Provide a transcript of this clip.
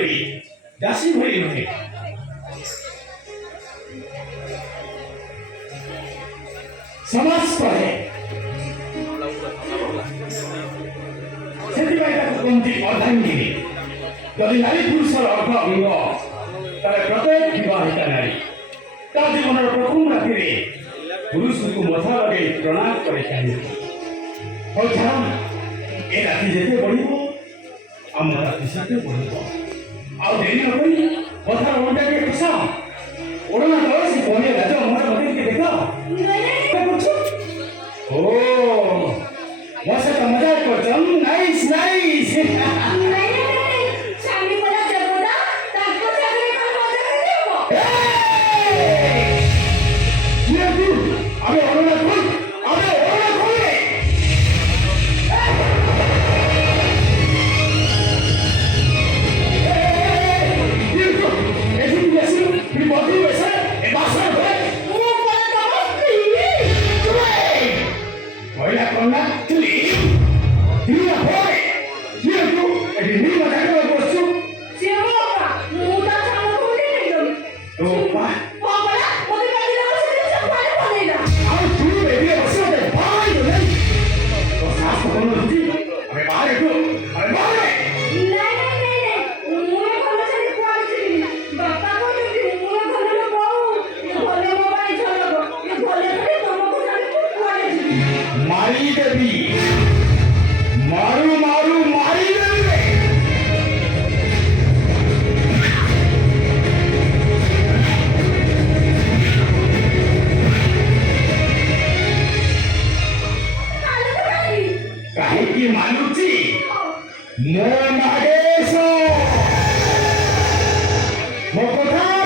କରିବି ଦାସୀ ଭଳି ନୁହେଁ। ସମାଜ କହେ ସେଥିପାଇଁ ତାକୁ କୁହନ୍ତି ଅର୍ଦ୍ଧାଙ୍ଗିନୀ। ଯଦି ନାରୀ ପୁରୁଷର ଅର୍ଦ୍ଧ ଅଙ୍ଗ ତାହେଲେ ପ୍ରତ୍ୟେକ ବିବାହିତା ନାରୀ ତା ଜୀବନର ପ୍ରଥମ ରାତିରେ ପୁରୁଷକୁ ମଥା ଲଗାଇ ପ୍ରଣାମ କରି ଚାହିଁଛି। ହଉ ଛାଡ଼, ଏ ରାତି ଯେତେ ବଢ଼ିବ ଆମ ରାତି ସେତେ ବଢ଼ିବ। ଆଉ ଡେରି ନ କରି କଥାର ଅଣ୍ଡା ଟିକେ ଖସାଅ। ଓଡ଼ଣା ତଳ ସେ ପନିଆ ରାଜ ମୋର ମତେ ଟିକେ ଦେଖ। ଓ ମୋ ସହିତ ମଜା କରୁଛ? Nice nice. আমি অরুণা খুল, আমি অরুণা খুলে মহিলা কন্যা তুই তুই না হয় এটি নির্মা জায়গা করছো তো मारी देवी मारू मारू मारी देवी। काहे की मालूची मो नागेश मो कोठा